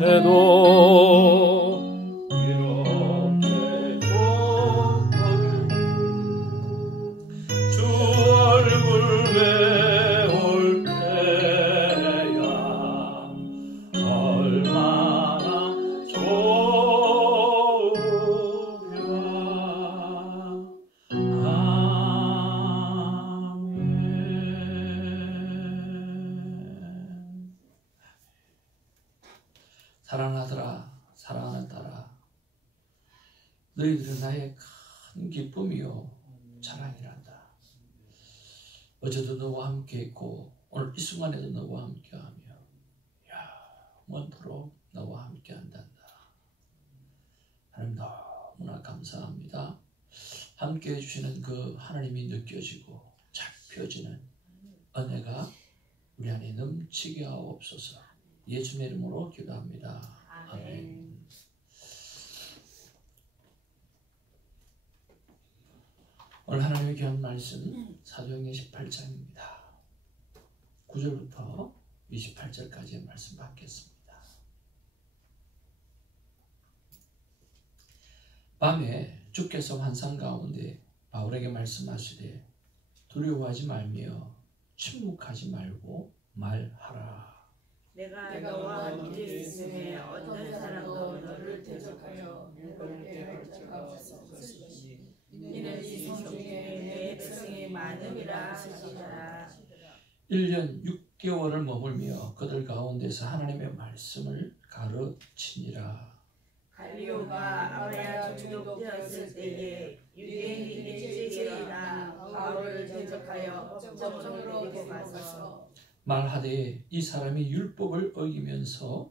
해도 이렇게 좋거든 주 얼굴 배울 때야 얼마나 좋으랴. 아멘. 사랑하더라 사랑하는 딸아, 너희들은 나의 큰 기쁨이요 자랑이란다. 어제도 너와 함께 있고 오늘 이 순간에도 너와 함께하며 영원토록 너와 함께한단다. 하나님 너무나 감사합니다. 함께해 주시는 그 하나님이 느껴지고 잡혀지는 은혜가 우리 안에 넘치게 하옵소서. 예수님의 이름으로 기도합니다. 아멘. 오늘 하나님의 귀한 말씀 사도행전 18장입니다. 9절부터 28절까지의 말씀 받겠습니다. 밤에 주께서 환상 가운데 바울에게 말씀하시되 두려워하지 말며 침묵하지 말고 말하라. 내가 너와 함께 있음에 어떤 사람도 너를 대적하여 해롭게 할 자가 없으시니 이는 이 성중에 내 백성이 많음이라 하시니라. 1년 6개월을 머물며 그들 가운데서 하나님의 말씀을 가르치니라. 갈리오가 아가야 총독되었을 때에 유대인이 일제히 일어나 바울을 대적하여 법정으로 데리고 가서 말하되 이 사람이 율법을 어기면서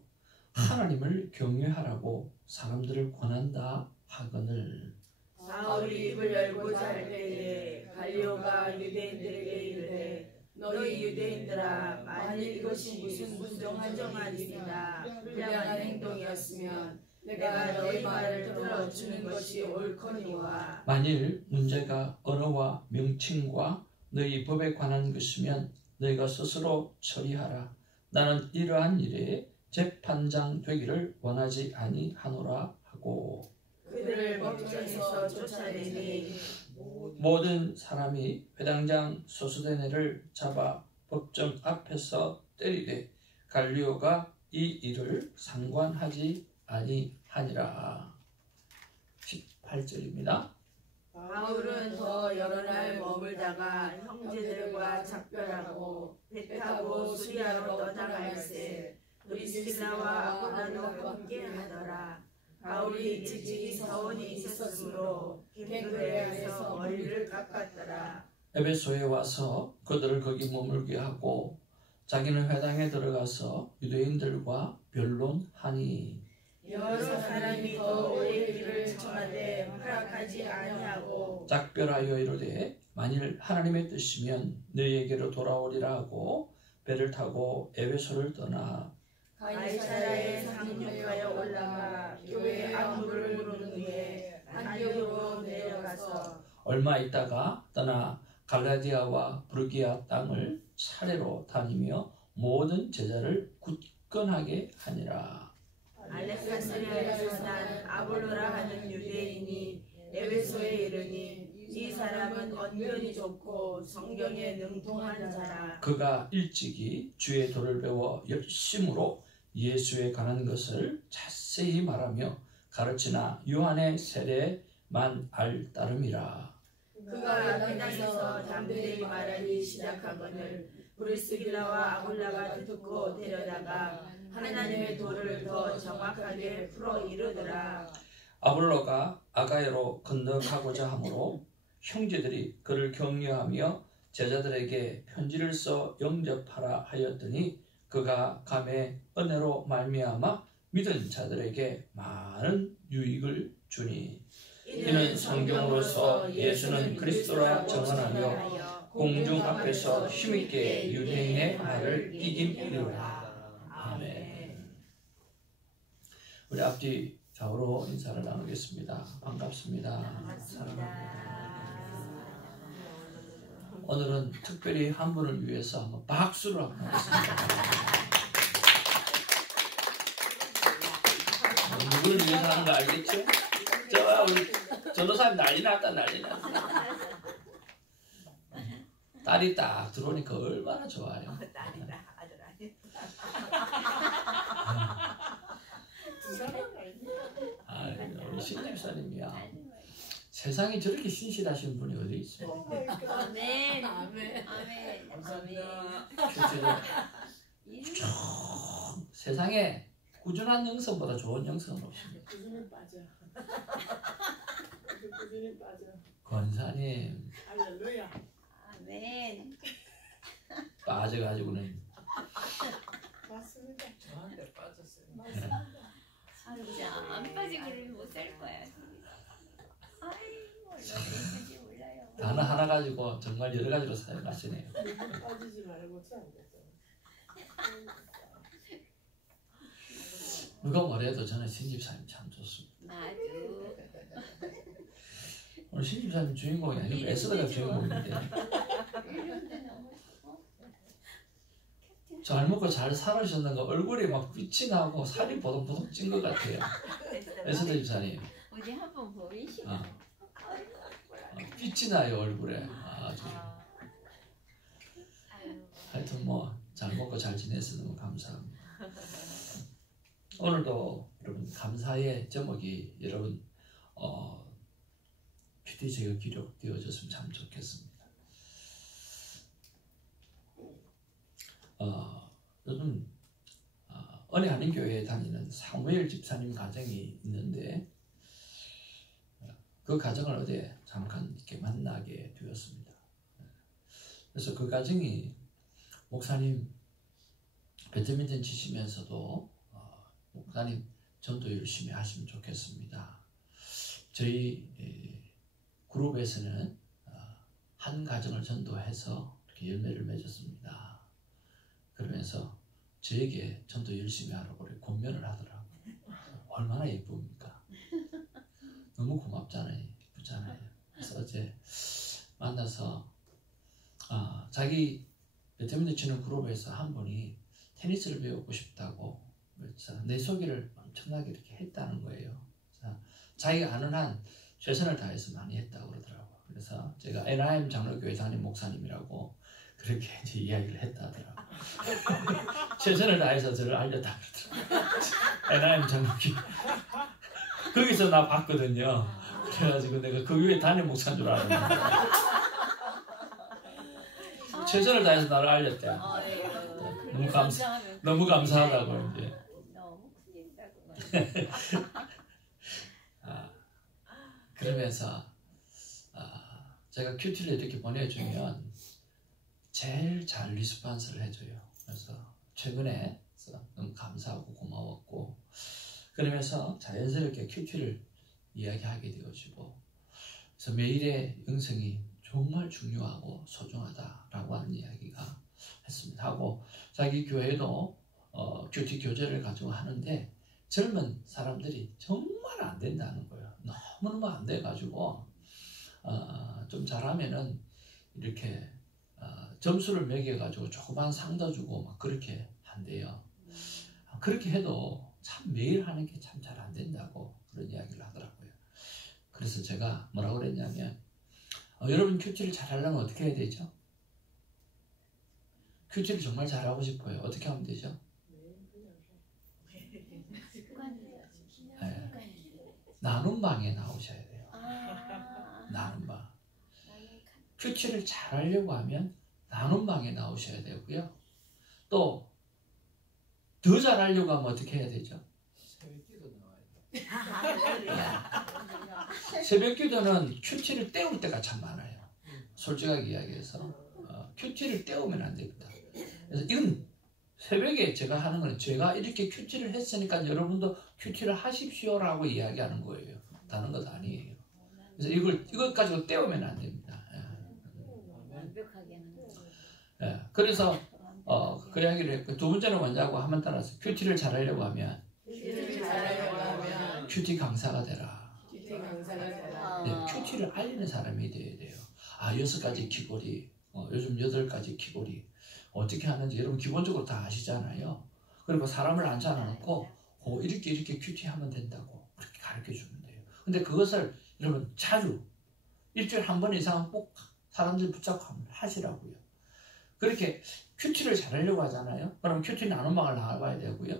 하나님을 경외하라고 사람들을 권한다 하거늘. 바울이 입을 열고자 할 때에 갈리오가 유대인들에게 이르되 너희 유대인들아, 만일 이것이 무슨 부정한 일이나 불량한 행동이었으면 내가 너희 말을 들어주는 것이 옳거니와 만일 문제가 언어와 명칭과 너희 법에 관한 것이면 너희가 스스로 처리하라. 나는 이러한 일에 재판장 되기를 원하지 아니하노라 하고 그들을 법정에서 쫓아내니 모든 사람이 회당장 소스데네를 잡아 법정 앞에서 때리되 갈리오가 이 일을 상관하지 아니하니라. 18절입니다. 바울은 더 여러 날 머물다가 형제들과 작별하고 배 타고 수리아로 떠나갈새 브리스길라와 아굴라도 함께 하더라. 바울이 지직이 사원이 있었으므로 갱그레아에서 머리를 깎았더라. 에베소에 와서 그들을 거기 머물게 하고 자기는 회당에 들어가서 유대인들과 변론하니 여러 사람이 더 오래 길을 청하되 허락하지 아니하고 작별하여 이르되 만일 하나님의 뜻이면 너희에게로 돌아오리라 하고 배를 타고 에베소를 떠나 가이사랴에 상륙하여 올라가 교회 안부를 물은 후에 안디옥으로 내려가서 얼마 있다가 떠나 갈라디아와 브르기아 땅을 차례로 다니며 모든 제자를 굳건하게 하니라. 알렉산드리아에서 난 아볼로라 하는 유대인이 에베소에 이르니 이 사람은 언변이 좋고 성경에 능통한 자라. 그가 일찍이 주의 도를 배워 열심으로 예수에 관한 것을 자세히 말하며 가르치나 요한의 세례만 알 따름이라. 그가 회당에서 담대히 말하기 시작하거늘 브리스길라와 아굴라가 듣고 데려다가 하나님의 도를 더 정확하게 풀어 이르더라. 아볼로가 아가야로 건너가고자 하므로 형제들이 그를 격려하며 제자들에게 편지를 써 영접하라 하였더니 그가 감에 은혜로 말미암아 믿은 자들에게 많은 유익을 주니 이는 성경으로서 예수는 그리스도라 정언하며 공중 앞에서 힘있게 유대인의 말을 이김이로라. 아멘. 우리 앞뒤 좌우로 인사를 나누겠습니다. 반갑습니다. 사랑합니다. 오늘은 특별히 한 분을 위해서 한번 박수를 한번 하겠습니다. 누구를 위해서 하는 거 알겠죠? 저 우리 전도사님 난리 났다. 딸이 딱 들어오니까 얼마나 좋아요. 딸이다 아들 아니야. 우리 신집사님이야. 세상에 저렇게 신실하신 분이 어디 있어요? 아멘. 감사합니다. 세상에 꾸준한 영성보다 좋은 영성은 없습니다. 꾸준히 빠져. 꾸준히 빠져. 권사님 할렐루야. 아멘. 빠져가지고는 맞습니다. 저한테 빠졌어요. 진짜 안 빠지고 그러면 못 살 거야. 아이고 얼마나 몰라요. 단어 하나 가지고 정말 여러 가지로 사용하시네요. 빠지지 말고 참 됐어. 누가 뭐래도 저는 신집사님 참 좋습니다. 나도. 오늘 신집사님 주인공이 아니고 에스더가 주인공인데 잘 먹고 잘 살으셨는가 얼굴이 막 빛이 나고 살이 보동보동 찐 것 같아요. 에스더 집사님 어디 한번 보이시고. 빛이 나요 얼굴에. 아주 하여튼 뭐 잘 먹고 잘 지내서 너무 감사합니다. 오늘도 여러분 감사의 제목이 여러분 큐티 제가 기록되어졌으면 참 좋겠습니다. 요즘 은혜 하는 교회에 다니는 사무엘 집사님 가정이 있는데 그 가정을 어제 잠깐 이렇게 만나게 되었습니다. 그래서 그 가정이 목사님 배드민턴 치시면서도 목사님 전도 열심히 하시면 좋겠습니다. 저희 그룹에서는 한 가정을 전도해서 이렇게 열매를 맺었습니다. 그러면서 저에게 전도 열심히 하라고 권면을 하더라고요. 얼마나 예쁩니까? 너무 고맙잖아요. 예쁘잖아요. 그래서 어제 만나서 자기 배드민턴 치는 그룹에서 한 분이 테니스를 배우고 싶다고 내 소개를 엄청나게 이렇게 했다는 거예요. 자기가 아는 한 최선을 다해서 많이 했다고 그러더라고요. 그래서 제가 NIM 장로교회 담임 목사님이라고 그렇게 이제 이야기를 했다더라고요. 최선을 다해서 저를 알렸다 그러더라고요. NIM 장로교회 거기서 나 봤거든요. 그래가지고 내가 그 교회 담임 목사인 줄 알았는데 최선을 다해서 나를 알렸대. 너무 감사하다고 이제. 너무 크긴다고. 그러면서 제가 큐티를 이렇게 보내주면 제일 잘 리스폰스를 해줘요. 그래서 최근에 너무 감사하고 고마웠고 그러면서 자연스럽게 큐티를 이야기하게 되어지고 그래서 매일의 영성이 정말 중요하고 소중하다라고 하는 이야기가 했습니다. 하고 자기 교회도 큐티 교제를 가지고 하는데 젊은 사람들이 정말 안 된다는 거예요. 너무너무 안 돼가지고 좀 잘하면은 이렇게 점수를 매겨가지고 조그만 상도 주고 막 그렇게 한대요. 그렇게 해도 참 매일 하는 게 참 잘 안 된다고 그런 이야기를 하더라고요. 그래서 제가 뭐라고 그랬냐면 여러분 큐티를 잘하려면 어떻게 해야 되죠? 큐티를 정말 잘하고 싶어요. 어떻게 하면 되죠? 네. 나눔 방에 나오셔야 돼요. 나눔 방. 큐티를 잘하려고 하면 나눔 방에 나오셔야 되고요. 또 더 잘하려고 하면 어떻게 해야 되죠? 새벽 기도는 큐티를 때울 때가 참 많아요. 솔직하게 이야기해서 큐티를 때우면 안 됩니다. 그래서 이건 새벽에 제가 하는 건 제가 이렇게 큐티를 했으니까 여러분도 큐티를 하십시오라고 이야기하는 거예요. 다른 것 아니에요. 그래서 이것 가지고 때우면 안 됩니다. 완벽하게 하는 거. 그래서 그 이야기를 했고 두 번째는 뭐냐고 한번 따라서 큐티를 잘하려고 하면 큐티 강사가 되라. 큐티를 알리는 사람이 돼야 돼요. 6가지 귀걸이, 요즘 8가지 귀걸이 어떻게 하는지 여러분 기본적으로 다 아시잖아요. 그리고 사람을 앉혀놓고 이렇게 큐티하면 된다고 그렇게 가르쳐 주면 돼요. 근데 그것을 여러분 자주 일주일에 한 번 이상은 꼭 사람들 붙잡고 하시라고요. 그렇게 큐티를 잘하려고 하잖아요. 그러면 큐티 나눔방을 나가봐야 되고요.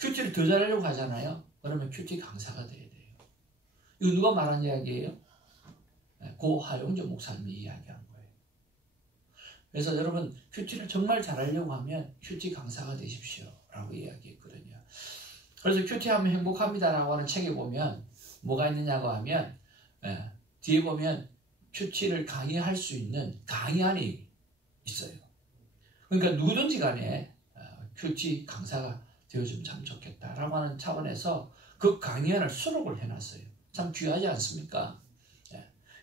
큐티를 더 잘하려고 하잖아요. 그러면 큐티 강사가 돼야 돼요. 이거 누가 말한 이야기예요? 고 하용조 목사님이 이야기한 거예요. 그래서 여러분 큐티를 정말 잘하려고 하면 큐티 강사가 되십시오 라고 이야기했거든요. 그래서 큐티하면 행복합니다 라고 하는 책에 보면 뭐가 있느냐고 하면 뒤에 보면 큐티를 강의할 수 있는 강의안이 있어요. 그러니까 누구든지 간에 큐티 강사가 되어주면 참 좋겠다라고 하는 차원에서 그 강의안을 수록을 해놨어요. 참 귀하지 않습니까?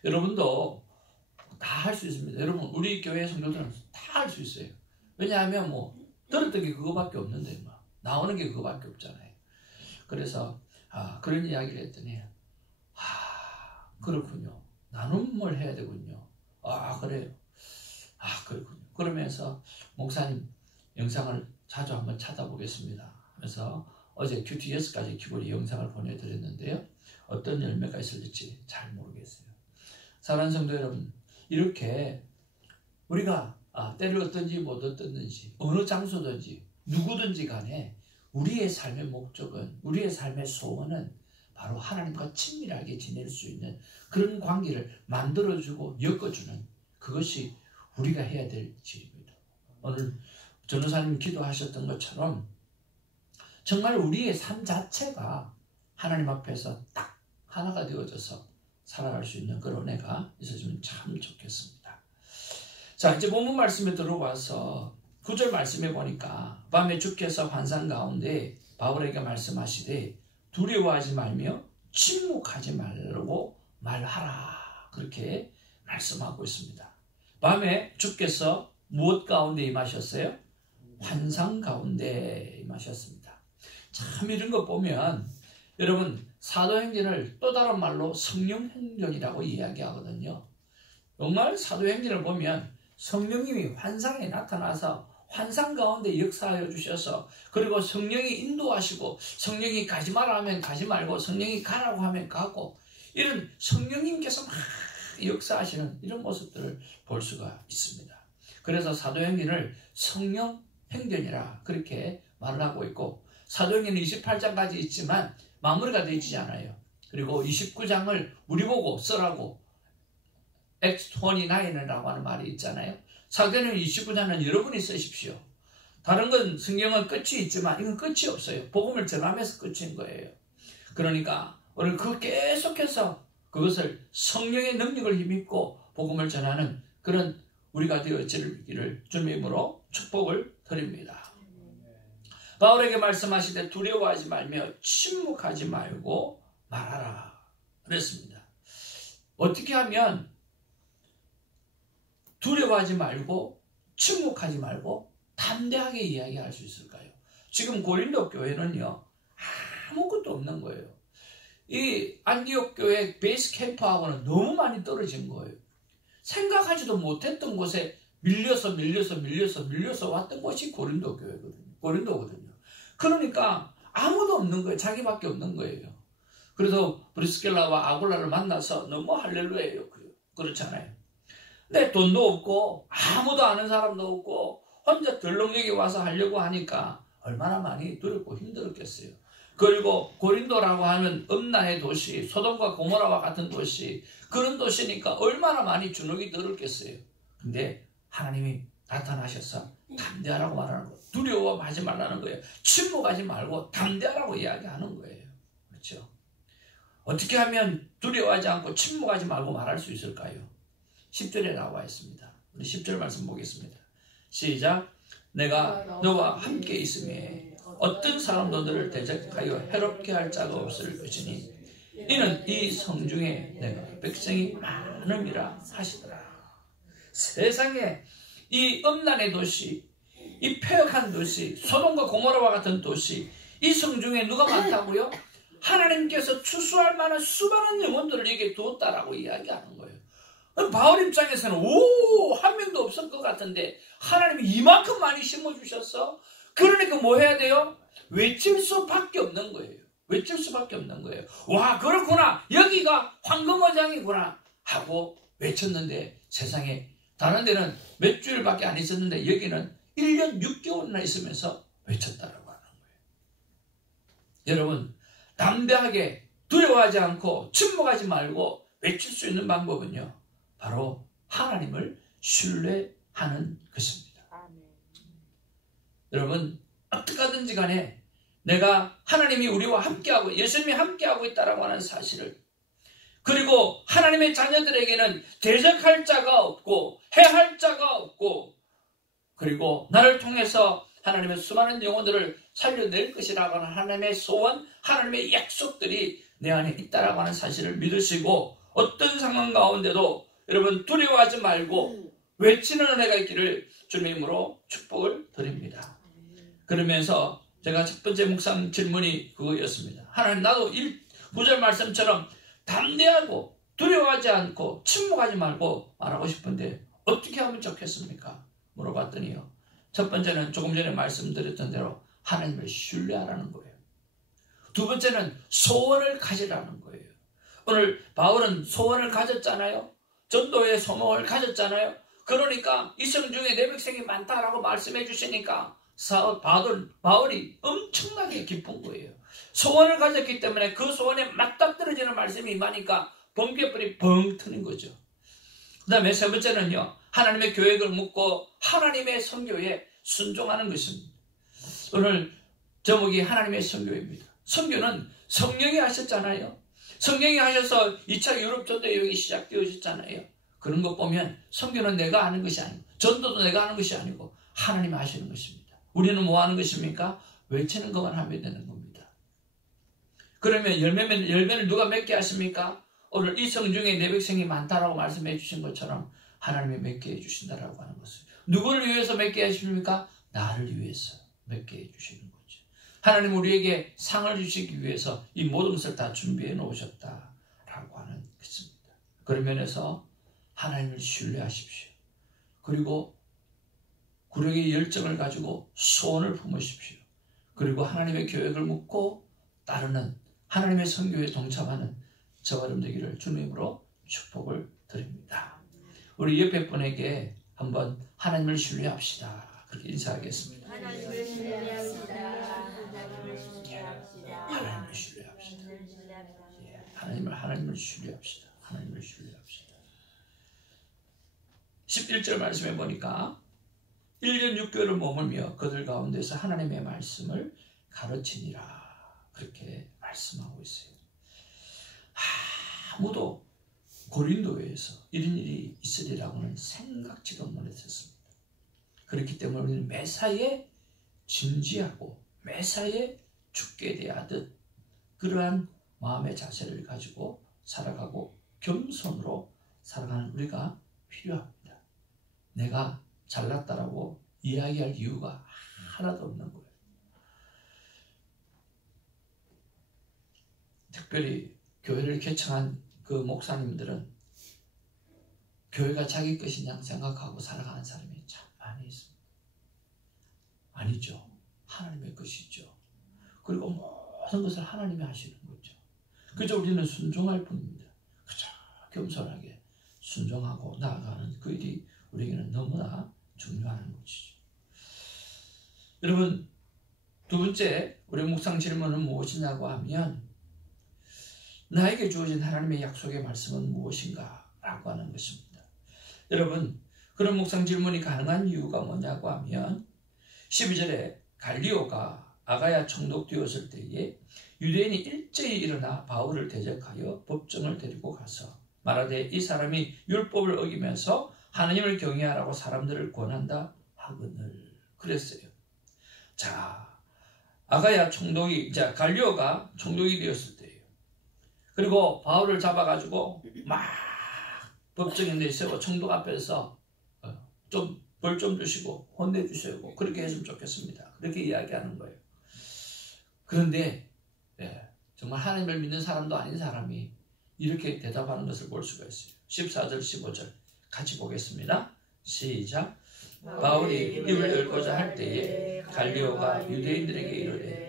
여러분도 다 할 수 있습니다. 여러분 우리 교회 성도들은 다 할 수 있어요. 왜냐하면 뭐 들었던 게 그거밖에 없는데 뭐 나오는 게 그거밖에 없잖아요. 그래서 그런 이야기를 했더니 그렇군요. 나눔을 해야 되군요. 그래요. 그렇군요. 그러면서 목사님 영상을 자주 한번 찾아보겠습니다. 그래서 어제 큐티 6가지 기본의 영상을 보내드렸는데요. 어떤 열매가 있을지 잘 모르겠어요. 사랑하는 성도 여러분, 이렇게 우리가 때를 얻든지 못 얻든지 어느 장소든지 누구든지 간에 우리의 삶의 목적은, 우리의 삶의 소원은 바로 하나님과 친밀하게 지낼 수 있는 그런 관계를 만들어주고 엮어주는, 그것이 우리가 해야 될 일입니다. 오늘 전도사님 기도하셨던 것처럼 정말 우리의 삶 자체가 하나님 앞에서 딱 하나가 되어져서 살아갈 수 있는 그런 은혜가 있어지면 참 좋겠습니다. 자, 이제 본문 말씀에 들어와서 9절 말씀해 보니까 밤에 주께서 환상 가운데 바울에게 말씀하시되 두려워하지 말며 침묵하지 말고 말하라, 그렇게 말씀하고 있습니다. 밤에 주께서 무엇 가운데 임하셨어요? 환상 가운데 임하셨습니다. 참 이런 거 보면 여러분 사도행전을 또 다른 말로 성령행전이라고 이야기하거든요. 정말 사도행전을 보면 성령님이 환상에 나타나서 환상 가운데 역사하여 주셔서, 그리고 성령이 인도하시고 성령이 가지 마라 하면 가지 말고 성령이 가라고 하면 가고, 이런 성령님께서 막 역사하시는 이런 모습들을 볼 수가 있습니다. 그래서 사도행전을 성령행전이라 그렇게 말을 하고 있고, 사도행전은 28장까지 있지만 마무리가 되지 않아요. 그리고 29장을 우리 보고 쓰라고 Acts 29이라고 하는 말이 있잖아요. 사도행전 29장은 여러분이 쓰십시오. 다른 건 성경은 끝이 있지만 이건 끝이 없어요. 복음을 전하면서 끝인 거예요. 그러니까 오늘 그 계속해서 그것을 성령의 능력을 힘입고 복음을 전하는 그런 우리가 되어지기를 주님으로 축복을 드립니다. 바울에게 말씀하시되 두려워하지 말며 침묵하지 말고 말하라 그랬습니다. 어떻게 하면 두려워하지 말고 침묵하지 말고 담대하게 이야기할 수 있을까요? 지금 고린도 교회는요 아무것도 없는 거예요. 이 안디옥 교회 베이스 캠프하고는 너무 많이 떨어진 거예요. 생각하지도 못했던 곳에 밀려서 왔던 곳이 고린도거든요. 그러니까 아무도 없는 거예요. 자기밖에 없는 거예요. 그래서 브리스길라와 아굴라를 만나서 너무 할렐루야예요. 그렇잖아요. 근데 돈도 없고 아무도 아는 사람도 없고 혼자 덜렁이게 와서 하려고 하니까 얼마나 많이 두렵고 힘들었겠어요. 그리고 고린도라고 하는 음란의 도시, 소돔과 고모라와 같은 도시, 그런 도시니까 얼마나 많이 주눅이 들었겠어요. 근데 하나님이 나타나셔서 담대하라고 말하는 거예요. 두려워하지 말라는 거예요. 침묵하지 말고 담대하라고 이야기하는 거예요. 그렇죠? 어떻게 하면 두려워하지 않고 침묵하지 말고 말할 수 있을까요? 10절에 나와 있습니다. 우리 10절 말씀 보겠습니다. 시작. 내가 너와 함께 있음에 어떤 사람도 너를 대적하여 해롭게 할 자가 없을 것이니 이는 이 성중에 내가 백성이 많음이라 하시더라. 세상에 이 음란의 도시, 이 폐역한 도시, 소돔과 고모라와 같은 도시, 이 성중에 누가 많다고요? 하나님께서 추수할 만한 수많은 영혼들을 여기에 두었다라고 이야기하는 거예요. 바울 입장에서는 한 명도 없을 것 같은데 하나님이 이만큼 많이 심어주셨어? 그러니까 뭐 해야 돼요? 외칠 수밖에 없는 거예요. 외칠 수밖에 없는 거예요. 와, 그렇구나. 여기가 황금어장이구나 하고 외쳤는데 세상에 다른 데는 몇 주일밖에 안 있었는데 여기는 1년 6개월이나 있으면서 외쳤다라고 하는 거예요. 여러분, 담대하게 두려워하지 않고 침묵하지 말고 외칠 수 있는 방법은요, 바로 하나님을 신뢰하는 것입니다. 여러분, 어떻게 하든지 간에 내가 하나님이 우리와 함께하고 예수님이 함께하고 있다라고 하는 사실을, 그리고 하나님의 자녀들에게는 대적할 자가 없고 해할 자가 없고, 그리고 나를 통해서 하나님의 수많은 영혼들을 살려낼 것이라고 하는 하나님의 소원, 하나님의 약속들이 내 안에 있다라고 하는 사실을 믿으시고, 어떤 상황 가운데도 여러분 두려워하지 말고 외치는 은혜가 있기를 주님의 이름으로 축복을 드립니다. 그러면서 제가 첫 번째 묵상 질문이 그거였습니다. 하나님, 나도 9절 말씀처럼 담대하고 두려워하지 않고 침묵하지 말고 말하고 싶은데 어떻게 하면 좋겠습니까? 물어봤더니요, 첫 번째는 조금 전에 말씀드렸던 대로 하나님을 신뢰하라는 거예요. 두 번째는 소원을 가지라는 거예요. 오늘 바울은 소원을 가졌잖아요. 전도의 소망을 가졌잖아요. 그러니까 이성 중에 내 백성이 많다라고 말씀해 주시니까 바울이 엄청나게 기쁜 거예요. 소원을 가졌기 때문에 그 소원에 맞닥뜨려지는 말씀이 임하니까 번개불이 벙 트는 거죠. 그 다음에 세 번째는요, 하나님의 계획을 묻고 하나님의 선교에 순종하는 것입니다. 오늘 제목이 하나님의 선교입니다. 선교는 성령이 하셨잖아요. 성령이 하셔서 2차 유럽 전도 여행이 시작되어졌잖아요. 그런 거 보면 선교는 내가 하는 것이 아니고 전도도 내가 하는 것이 아니고 하나님이 하시는 것입니다. 우리는 뭐 하는 것입니까? 외치는 것만 하면 되는 겁니다. 그러면 열매를 누가 맺게 하십니까? 오늘 이 성 중에 내 백성이 많다라고 말씀해 주신 것처럼 하나님이 맺게 해주신다라고 하는 것을. 누구를 위해서 맺게 해주십니까? 나를 위해서 맺게 해주시는 거죠. 하나님 우리에게 상을 주시기 위해서 이 모든 것을 다 준비해 놓으셨다라고 하는 것입니다. 그런 면에서 하나님을 신뢰하십시오. 그리고 구력의 열정을 가지고 소원을 품으십시오. 그리고 하나님의 계획을 묻고 따르는 하나님의 선교에 동참하는 저와 여러분 되기를 주님으로 축복을 드립니다. 우리 옆에 분에게 한번 하나님을 신뢰합시다. 그렇게 인사하겠습니다. 하나님을 신뢰합시다. 하나님을 신뢰합시다. 하나님을 신뢰합시다. 하나님을 신뢰합시다. 11절 말씀해 보니까 1년 6개월을 머물며 그들 가운데서 하나님의 말씀을 가르치니라. 그렇게 말씀하고 있어요. 아무도 고린도에서 이런 일이 있으리라고는 생각지도 못했습니다. 그렇기 때문에 우리는 매사에 진지하고 매사에 죽게 대하듯 그러한 마음의 자세를 가지고 살아가고 겸손으로 살아가는 우리가 필요합니다. 내가 잘났다라고 이야기할 이유가 하나도 없는 거예요. 특별히 교회를 개척한 그 목사님들은 교회가 자기 것이냐 생각하고 살아가는 사람이 참 많이 있습니다. 아니죠. 하나님의 것이죠. 그리고 모든 것을 하나님이 하시는 거죠. 그저 우리는 순종할 뿐입니다. 그저 겸손하게 순종하고 나아가는 그 일이 우리에게는 너무나 중요한 것이죠. 여러분, 두 번째 우리 묵상 질문은 무엇이냐고 하면 나에게 주어진 하나님의 약속의 말씀은 무엇인가? 라고 하는 것입니다. 여러분, 그런 묵상 질문이 가능한 이유가 뭐냐고 하면 12절에 갈리오가 아가야 총독되었을 때에 유대인이 일제히 일어나 바울을 대적하여 법정을 데리고 가서 말하되 이 사람이 율법을 어기면서 하나님을 경외하라고 사람들을 권한다 하거늘 그랬어요. 자, 아가야 총독이, 갈리오가 총독이 되었을 때예요. 그리고 바울을 잡아가지고 막 법정에 내세워 총독 앞에서 좀 벌 좀 주시고 혼내주시고 그렇게 했으면 좋겠습니다. 그렇게 이야기하는 거예요. 그런데 정말 하나님을 믿는 사람도 아닌 사람이 이렇게 대답하는 것을 볼 수가 있어요. 14절 15절 같이 보겠습니다. 시작. 바울이 입을 열고자 할 때에 갈리오가 유대인들에게 이르되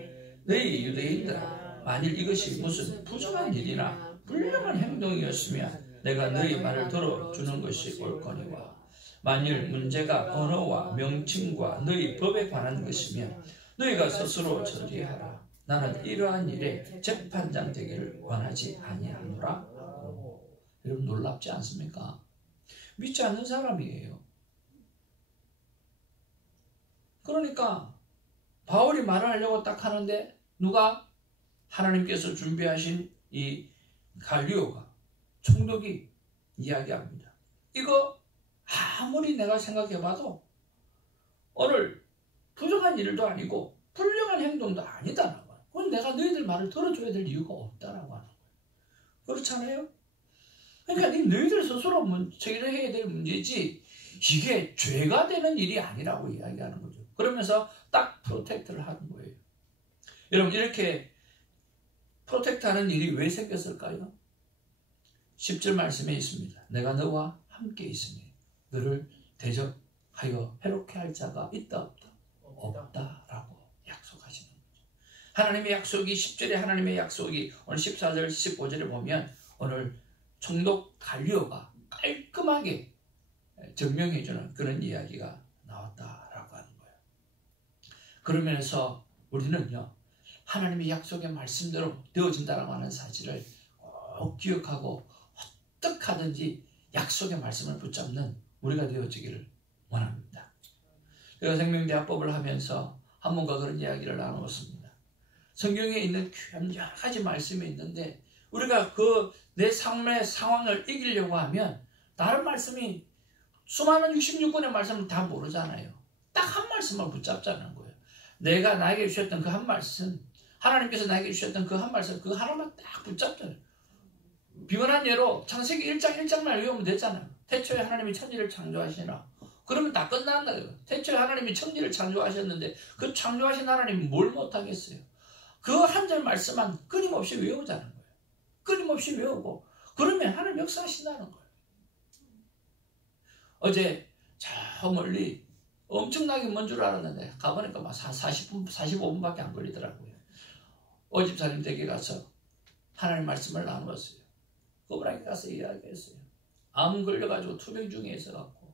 너희 유대인들아, 만일 이것이 무슨 부정한 일이나 불량한 행동이었으면 내가 너희 말을 들어주는 것이 옳거니와, 만일 문제가 언어와 명칭과 너희 법에 관한 것이면 너희가 스스로 처리하라. 나는 이러한 일에 재판장 되기를 원하지 아니하노라. 여러분 놀랍지 않습니까? 믿지 않는 사람이에요. 그러니까 바울이 말을 하려고 딱 하는데 누가? 하나님께서 준비하신 이 갈리오가, 총독이 이야기합니다. 이거 아무리 내가 생각해봐도 오늘 부정한 일도 아니고 불량한 행동도 아니다라고. 그건 내가 너희들 말을 들어줘야 될 이유가 없다라고 하는 거예요. 그렇잖아요? 그러니까 너희들 스스로 문제를 해야 될 문제지 이게 죄가 되는 일이 아니라고 이야기하는 거죠. 그러면서 딱 프로텍트를 하는 거예요. 여러분 이렇게 프로텍트하는 일이 왜 생겼을까요? 10절 말씀에 있습니다. 내가 너와 함께 있으니 너를 대적하여 해롭게 할 자가 있다 없다? 없다라고 약속하시는 거죠. 하나님의 약속이 10절에 하나님의 약속이 오늘 14절 15절에 보면 오늘 총독 갈리오가 깔끔하게 증명해주는 그런 이야기가 나왔다라고 하는 거예요. 그러면서 우리는요 하나님의 약속의 말씀대로 되어진다라고 하는 사실을 꼭 기억하고 어떻게 하든지 약속의 말씀을 붙잡는 우리가 되어지기를 원합니다. 제가 생명대화법을 하면서 한 분과 그런 이야기를 나누었습니다. 성경에 있는 여러 가지 말씀이 있는데 우리가 그 내 삶의 상황을 이기려고 하면 다른 말씀이 수많은 66권의 말씀을 다 모르잖아요. 딱 한 말씀을 붙잡자는 거예요. 내가 나에게 주셨던 그 한 말씀, 하나님께서 나에게 주셨던 그 한 말씀, 그 하나만 딱 붙잡잖아요. 비근한 예로 창세기 1장 1장만 외우면 되잖아요. 태초에 하나님이 천지를 창조하시나. 그러면 다 끝난다. 태초에 하나님이 천지를 창조하셨는데 그 창조하신 하나님이 뭘 못하겠어요. 그 한 절 말씀만 끊임없이 외우자는 거예요. 끊임없이 외우고 그러면 하나님 역사하신다는 거예요. 어제 저 멀리 엄청나게 먼 줄 알았는데 가보니까 막 45분밖에 안 걸리더라고요. 오집사님 댁에 가서 하나님 말씀을 나누었어요. 그분에게 가서 이야기했어요. 암 걸려가지고 투병 중에 있어갖고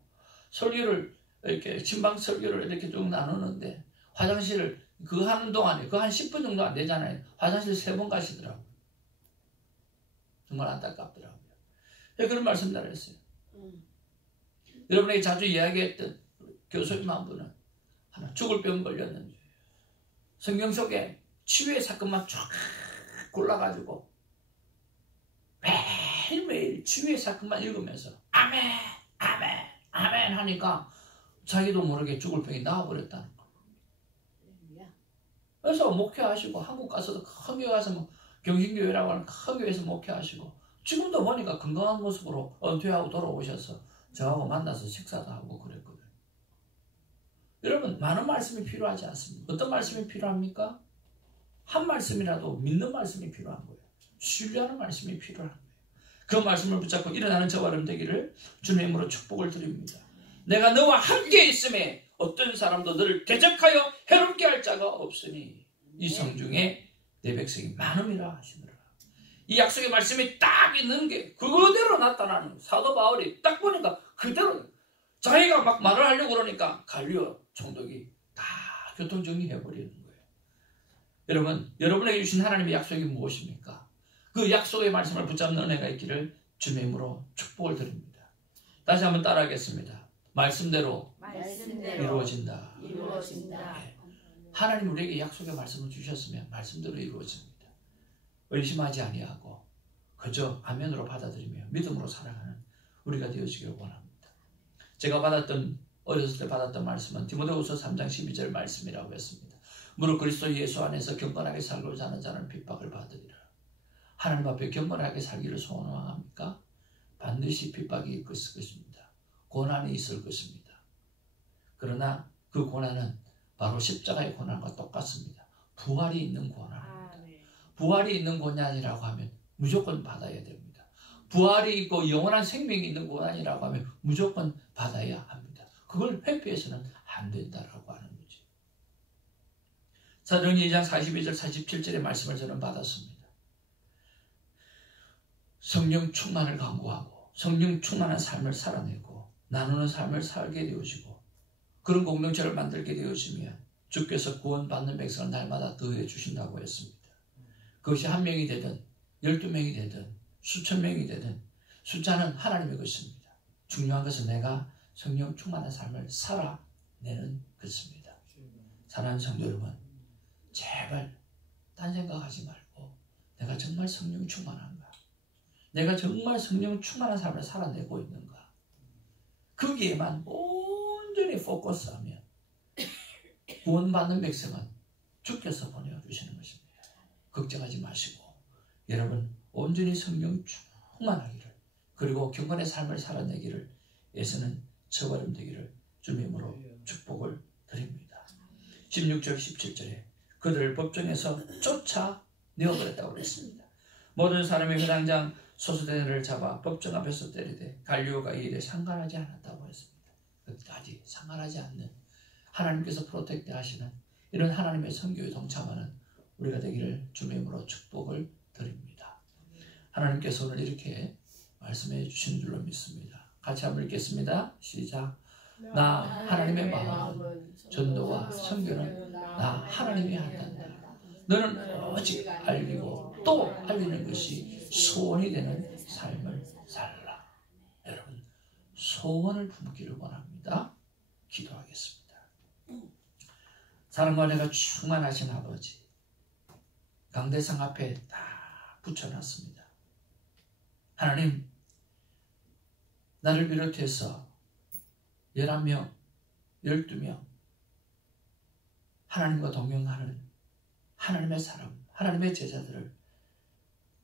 설교를 이렇게 침방 설교를 이렇게 쭉 나누는데 화장실을 그 하는 동안에 그 한 10분 정도 안 되잖아요. 화장실 3번 가시더라고요. 정말 안타깝더라고요. 그런 말씀 나눴어요. 여러분에게 자주 이야기했던 교수님 한 분은 하나 죽을 병 걸렸는데 성경 속에 치유의 사건만 쫙 골라가지고 매일매일 치유의 사건만 읽으면서 아멘 아멘 아멘 하니까 자기도 모르게 죽을 병이 나와버렸다는 거예요. 그래서 목회하시고 한국 가서도 큰 교회 가서 뭐 경신교회라고 하는 큰 교회에서 목회하시고 지금도 보니까 건강한 모습으로 은퇴하고 돌아오셔서 저하고 만나서 식사도 하고 그랬거든요. 여러분 많은 말씀이 필요하지 않습니까? 어떤 말씀이 필요합니까? 한 말씀이라도 믿는 말씀이 필요한 거예요. 신뢰하는 말씀이 필요한 거예요. 그 말씀을 붙잡고 일어나는 저와 여러분 되기를 주님의 이름으로 축복을 드립니다. 내가 너와 함께 있음에 어떤 사람도 너를 대적하여 해롭게 할 자가 없으니 이 성중에 내 백성이 많음이라 하시느라. 이 약속의 말씀이 딱 있는 게 그대로 나타나는 사도 바울이 딱 보니까 그대로 자기가 막 말을 하려고 그러니까 갈리오 총독이 다 교통정리해버리는 거예요. 여러분, 여러분에게 주신 하나님의 약속이 무엇입니까? 그 약속의 말씀을 붙잡는 은혜가 있기를 주님의 이름으로 축복을 드립니다. 다시 한번 따라하겠습니다. 말씀대로 이루어진다. 이루어진다. 하나님 우리에게 약속의 말씀을 주셨으면 말씀대로 이루어집니다. 의심하지 아니하고 그저 아멘으로 받아들이며 믿음으로 살아가는 우리가 되어지기를 원합니다. 제가 어렸을 때 받았던 말씀은 디모데후서 3장 12절 말씀이라고 했습니다. 무릇 그리스도 예수 안에서 경건하게 살고자 하는 자는 핍박을 받으리라. 하나님 앞에 경건하게 살기를 소원합니까? 반드시 핍박이 있을 것입니다. 고난이 있을 것입니다. 그러나 그 고난은 바로 십자가의 고난과 똑같습니다. 부활이 있는 고난입니다. 부활이 있는 고난이라고 하면 무조건 받아야 됩니다. 부활이 있고 영원한 생명이 있는 고난이라고 하면 무조건 받아야 합니다. 그걸 회피해서는 안 된다라고 하는 거죠. 사도행전 2장 42절 47절의 말씀을 저는 받았습니다. 성령 충만을 강구하고 성령 충만한 삶을 살아내고 나누는 삶을 살게 되어지고 그런 공동체를 만들게 되어지면 주께서 구원받는 백성을 날마다 더해 주신다고 했습니다. 그것이 1명이 되든 12명이 되든 수천 명이 되든 숫자는 하나님의 것입니다. 중요한 것은 내가 성령 충만한 삶을 살아내는 것입니다. 사랑하는 성도 여러분, 제발 딴 생각하지 말고 내가 정말 성령 충만한가? 내가 정말 성령 충만한 삶을 살아내고 있는가? 거기에만 온전히 포커스하면 구원받는 백성은 주께서 보내주시는 것입니다. 걱정하지 마시고 여러분 온전히 성령 충만하기를 그리고 경건의 삶을 살아내기를 애쓰는 저버림 되기를 주님으로 축복을 드립니다. 16절 17절에 그들을 법정에서 쫓아내어버렸다고 그랬습니다. 모든 사람이 회당장 소수대를 잡아 법정 앞에서 때리되 갈리오가 이 일에 상관하지 않았다고 했습니다. 끝까지 상관하지 않는 하나님께서 프로텍트 하시는 이런 하나님의 선교에 동참하는 우리가 되기를 주님으로 축복을 드립니다. 하나님께서 오늘 이렇게 말씀해 주신 줄로 믿습니다. 같이 한번 읽겠습니다. 시작. 나 하나님의 마음은 전도와 선교는 나 하나님이 한단다. 너는 오직 알리고 또 알리는 것이 소원이 되는 삶을 살라. 여러분 소원을 품기를 원합니다. 기도하겠습니다. 사랑과 내가 충만하신 아버지 강대상 앞에 다 붙여놨습니다. 하나님 나를 비롯해서 11명, 12명 하나님과 동행하는 하나님의 사람, 하나님의 제자들을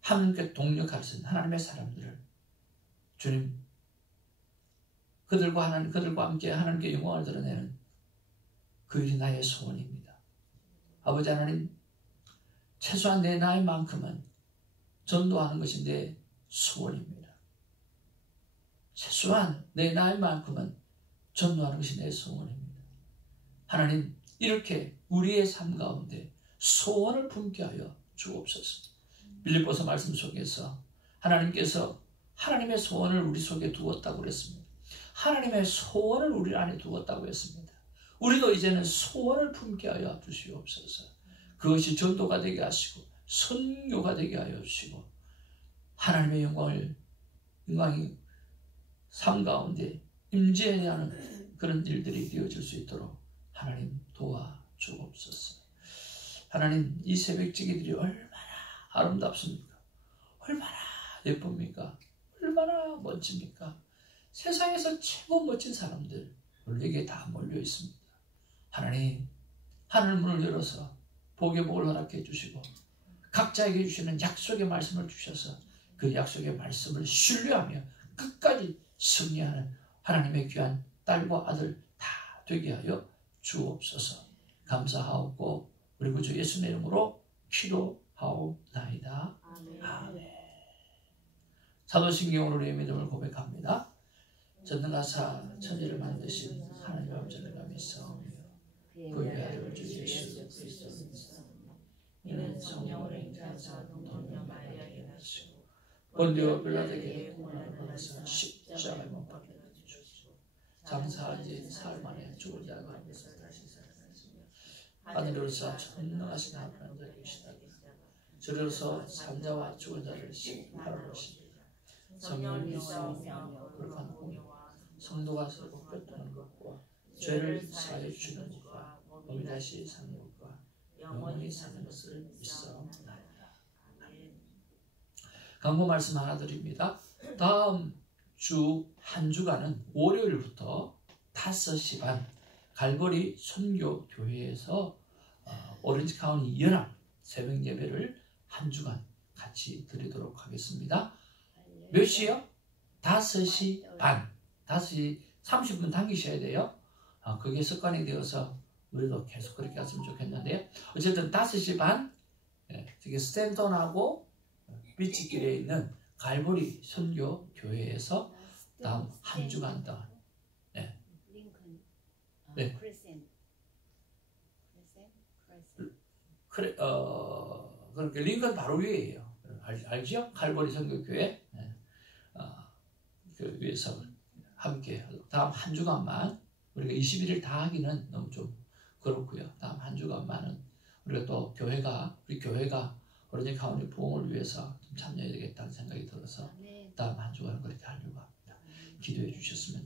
하나님께 동력하신 하나님의 사람들을 주님 그들과 함께 하나님께 영광을 드러내는 그 일이 나의 소원입니다. 아버지 하나님 최소한 내 나이만큼은 전도하는 것이 내 소원입니다. 최소한 내 나이만큼은 전도하는 것이 내 소원입니다. 하나님 이렇게 우리의 삶 가운데 소원을 품게 하여 주옵소서. 빌립보서 말씀 속에서 하나님께서 하나님의 소원을 우리 속에 두었다고 그랬습니다. 하나님의 소원을 우리 안에 두었다고 했습니다. 우리도 이제는 소원을 품게 하여 주시옵소서. 그것이 전도가 되게 하시고 선교가 되게 하여 주시고 하나님의 영광이 삶 가운데 임재해야 하는 그런 일들이 되어질 수 있도록 하나님 도와주옵소서. 하나님 이 새벽지기들이 얼마나 아름답습니까? 얼마나 예쁩니까? 얼마나 멋집니까? 세상에서 최고 멋진 사람들 우리에게 다 몰려 있습니다. 하나님 하늘 문을 열어서 복의 복을 허락해 주시고 각자에게 주시는 약속의 말씀을 주셔서 그 약속의 말씀을 신뢰하며 끝까지 승리하는 하나님의 귀한 딸과 아들 다 되게 하여 주옵소서. 감사하옵고 우리 구주 예수님의 이름으로 기도하옵나이다. 아멘. 사도신경으로 우리의 믿음을 고백합니다. 전능하사 천지를 만드신 하나님 아버지를 믿사오며 그의 아들 주 예수 그리스도를 믿사오며 이는 성령으로 잉태하사 동정녀 마리아에게 나시고 본디오 빌라도에게 고난을 받아서 십자가에 못 박혀 죽으시고 장사한 지 사흘 만에 죽은 자 가운데서 다시 살아나시며 하늘에서 전능하신 하나님을 계시다가 저리로서 산자와 죽은 자를 심판하러 오시리라. 성령을 믿사오며 거룩한 공의와 성도가 서로 뼈떠는 것과 죄를 사하여 주시는 것과 몸이 다시 사는 것과 영원히 사는 것을 믿사옵나이다. 강구 말씀 하나 드립니다. 다음 주 한 주간은 월요일부터 5시 반 갈보리 선교교회에서 오렌지 카운티 연합 새벽 예배를 한 주간 같이 드리도록 하겠습니다. 몇 시요? 5시 반. 5시 30분 당기셔야 돼요. 그게 습관이 되어서 우리도 계속 그렇게 했으면 좋겠는데요. 어쨌든 5시 반 저기 스탠턴하고 비치길에 있는 갈보리 선교교회에서 다음 한 주간 동안 링컨 네. 그래, 그렇게 링컨 바로 위에요. 알죠? 칼보리 선교교회. 네. 그 위에서 함께 다음 한 주간만 우리가 21일 다 하기는 너무 좀 그렇고요. 다음 한 주간만은 우리가 또 우리 교회가 오로지 가운데 부흥을 위해서 좀 참여해야 되겠다는 생각이 들어서 네. 다음 한 주간은 그렇게 하려고 합니다. 기도해 주셨으면